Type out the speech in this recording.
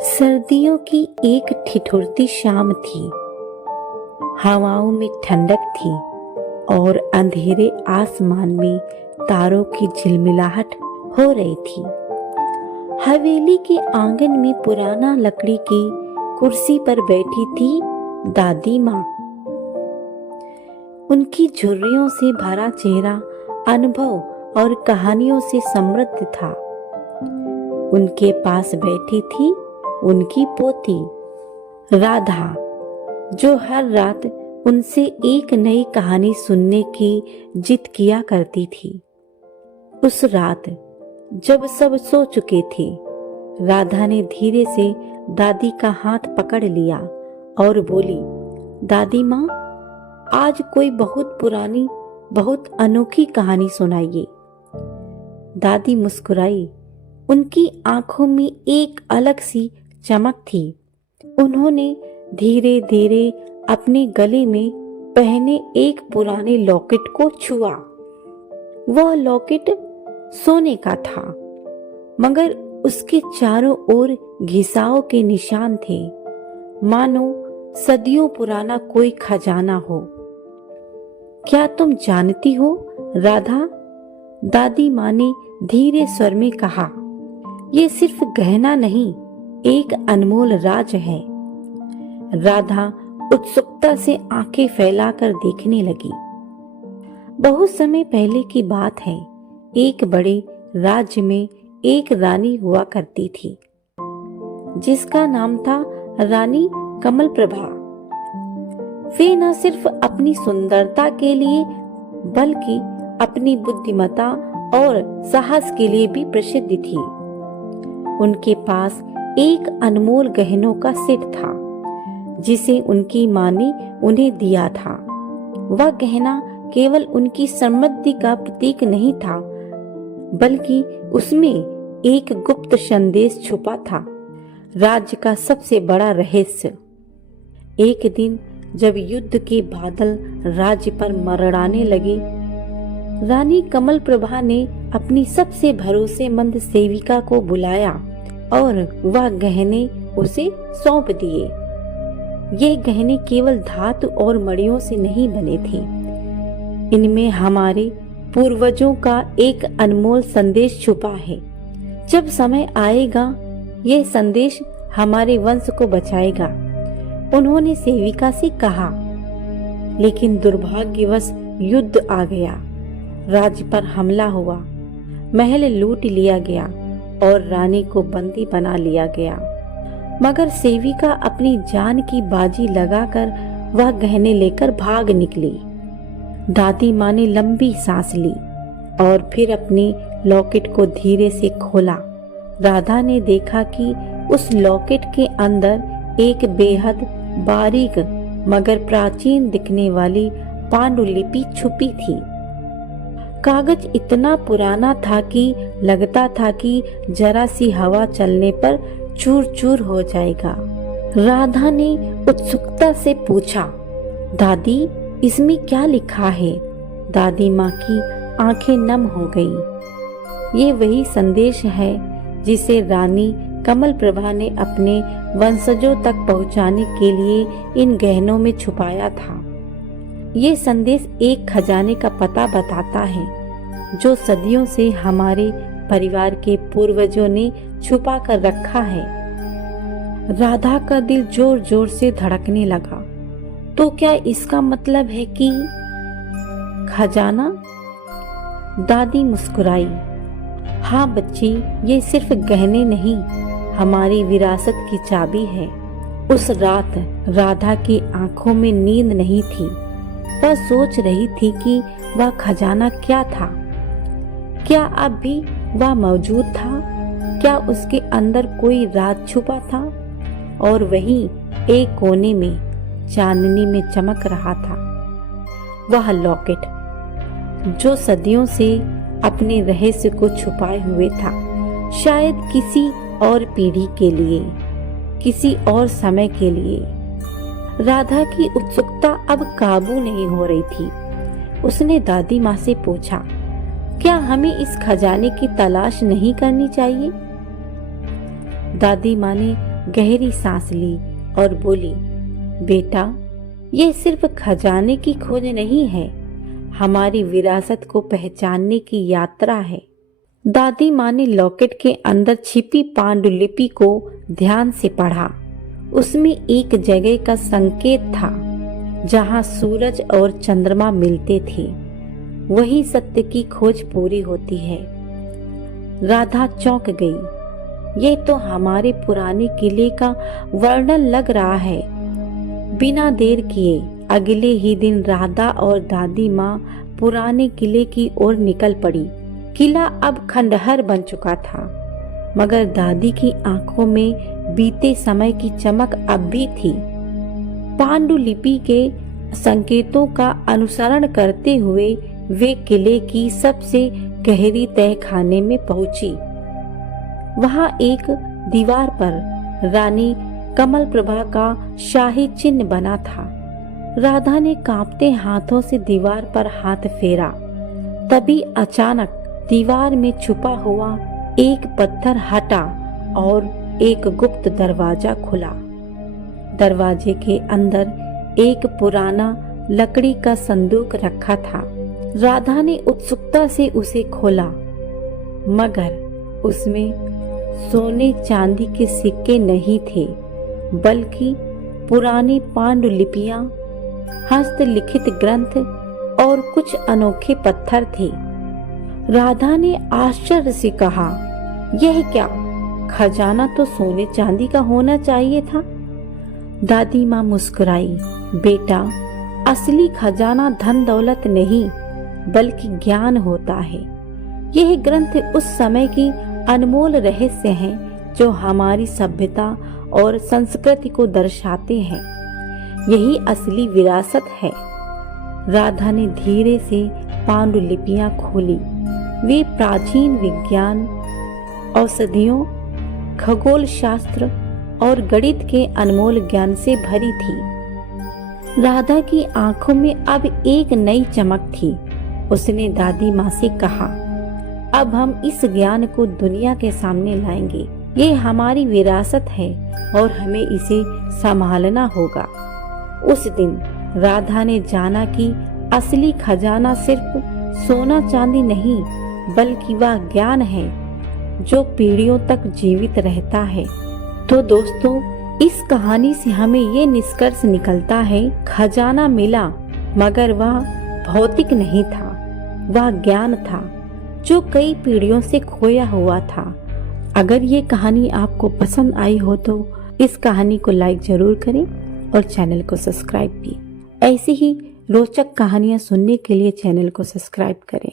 सर्दियों की एक ठिठुरती शाम थी। हवाओं में ठंडक थी और अंधेरे आसमान में तारों की झिलमिलाहट हो रही थी। हवेली के आंगन में पुराना लकड़ी की कुर्सी पर बैठी थी दादी माँ। उनकी झुर्रियों से भरा चेहरा अनुभव और कहानियों से समृद्ध था। उनके पास बैठी थी उनकी पोती राधा, जो हर रात उनसे एक नई कहानी सुनने की जिद किया करती थी। उस रात जब सब सो चुके थे, राधा ने धीरे से दादी का हाथ पकड़ लिया और बोली, दादी माँ, आज कोई बहुत पुरानी, बहुत अनोखी कहानी सुनाइए। दादी मुस्कुराई। उनकी आंखों में एक अलग सी चमक थी। उन्होंने धीरे धीरे अपने गले में पहने एक पुराने लॉकेट को छुआ। वह लॉकेट सोने का था, मगर उसके चारों ओर घिसाव के निशान थे, मानो सदियों पुराना कोई खजाना हो। क्या तुम जानती हो राधा, दादी माँ ने धीरे स्वर में कहा, ये सिर्फ गहना नहीं, एक अनमोल राज है। राधा उत्सुकता से आंखें फैलाकर देखने लगी। बहुत समय पहले की बात है। एक बड़े राज्य में एक रानी हुआ करती थी, जिसका नाम था रानी कमल प्रभा। वे न सिर्फ अपनी सुंदरता के लिए, बल्कि अपनी बुद्धिमत्ता और साहस के लिए भी प्रसिद्ध थी। उनके पास एक अनमोल गहनों का सेट था, जिसे उनकी माँ ने उन्हें दिया था। वह गहना केवल उनकी समृद्धि का प्रतीक नहीं था, बल्कि उसमें एक गुप्त संदेश छुपा था, राज्य का सबसे बड़ा रहस्य। एक दिन जब युद्ध के बादल राज्य पर मरड़ाने लगे, रानी कमल प्रभा ने अपनी सबसे भरोसेमंद सेविका को बुलाया और वह गहने उसे सौंप दिए। ये गहने केवल धातु और मड़ियों से नहीं बने थे। इनमें हमारे पूर्वजों का एक अनमोल संदेश छुपा है। जब समय आएगा, यह संदेश हमारे वंश को बचाएगा, उन्होंने सेविका से कहा। लेकिन दुर्भाग्यवश युद्ध आ गया। राज्य पर हमला हुआ, महल लूट लिया गया और रानी को बंदी बना लिया गया। मगर सेविका अपनी जान की बाजी लगाकर वह गहने लेकर भाग निकली। दादी माँ ने लंबी सांस ली और फिर अपने लॉकेट को धीरे से खोला। राधा ने देखा कि उस लॉकेट के अंदर एक बेहद बारीक मगर प्राचीन दिखने वाली पांडुलिपि छुपी थी। कागज इतना पुराना था कि लगता था कि जरा सी हवा चलने पर चूर चूर हो जाएगा। राधा ने उत्सुकता से पूछा, दादी, इसमें क्या लिखा है? दादी माँ की आंखें नम हो गईं। ये वही संदेश है जिसे रानी कमल प्रभा ने अपने वंशजों तक पहुंचाने के लिए इन गहनों में छुपाया था। ये संदेश एक खजाने का पता बताता है, जो सदियों से हमारे परिवार के पूर्वजों ने छुपा कर रखा है। राधा का दिल जोर जोर से धड़कने लगा। तो क्या इसका मतलब है कि खजाना? दादी मुस्कुराई। हाँ बच्ची, ये सिर्फ गहने नहीं, हमारी विरासत की चाबी है। उस रात राधा की आंखों में नींद नहीं थी। वह सोच रही थी कि वह खजाना क्या था। क्या अब भी वह मौजूद था? क्या उसके अंदर कोई राज छुपा था? और वहीं एक कोने में चांदनी में चमक रहा था वह लॉकेट, जो सदियों से अपने रहस्य को छुपाए हुए था। शायद किसी और पीढ़ी के लिए, किसी और समय के लिए। राधा की उत्सुकता अब काबू नहीं हो रही थी। उसने दादी माँ से पूछा, क्या हमें इस खजाने की तलाश नहीं करनी चाहिए? दादी माँ ने गहरी सांस ली और बोली, बेटा, यह सिर्फ खजाने की खोज नहीं है, हमारी विरासत को पहचानने की यात्रा है। दादी माँ ने लॉकेट के अंदर छिपी पांडुलिपि को ध्यान से पढ़ा। उसमें एक जगह का संकेत था जहाँ सूरज और चंद्रमा मिलते थे, वही सत्य की खोज पूरी होती है। राधा चौंक गई। ये तो हमारे पुराने किले का वर्णन लग रहा है। बिना देर किए अगले ही दिन राधा और दादी माँ पुराने किले की ओर निकल पड़ी। किला अब खंडहर बन चुका था, मगर दादी की आंखों में बीते समय की चमक अब भी थी। पांडुलिपि के संकेतों का अनुसरण करते हुए वे किले की सबसे गहरी तह खाने में पहुंची। वहां एक दीवार पर रानी कमल प्रभा का शाही चिन्ह बना था। राधा ने कांपते हाथों से दीवार पर हाथ फेरा। तभी अचानक दीवार में छुपा हुआ एक पत्थर हटा और एक गुप्त दरवाजा खुला। दरवाजे के अंदर एक पुराना लकड़ी का संदूक रखा था। राधा ने उत्सुकता से उसे खोला, मगर उसमें सोने चांदी के सिक्के नहीं थे, बल्कि पुरानी पांडुलिपियां, हस्तलिखित ग्रंथ और कुछ अनोखे पत्थर थे। राधा ने आश्चर्य से कहा, यह क्या? खजाना तो सोने चांदी का होना चाहिए था। दादी माँ मुस्कुराई, बेटा, असली खजाना धन दौलत नहीं, बल्कि ज्ञान होता है। यह ग्रंथ उस समय की अनमोल रहस्य हैं जो हमारी सभ्यता और संस्कृति को दर्शाते हैं। यही असली विरासत है। राधा ने धीरे से पांडुलिपियां खोली। वे प्राचीन विज्ञान, औषधियों, खगोल शास्त्र और गणित के अनमोल ज्ञान से भरी थी। राधा की आंखों में अब एक नई चमक थी। उसने दादी माँ से कहा, अब हम इस ज्ञान को दुनिया के सामने लाएंगे। ये हमारी विरासत है और हमें इसे संभालना होगा। उस दिन राधा ने जाना कि असली खजाना सिर्फ सोना चांदी नहीं, बल्कि वह ज्ञान है जो पीढ़ियों तक जीवित रहता है। तो दोस्तों, इस कहानी से हमें ये निष्कर्ष निकलता है, खजाना मिला, मगर वह भौतिक नहीं था, वह ज्ञान था जो कई पीढ़ियों से खोया हुआ था। अगर ये कहानी आपको पसंद आई हो तो इस कहानी को लाइक जरूर करें और चैनल को सब्सक्राइब भी। ऐसी ही रोचक कहानियां सुनने के लिए चैनल को सब्सक्राइब करें।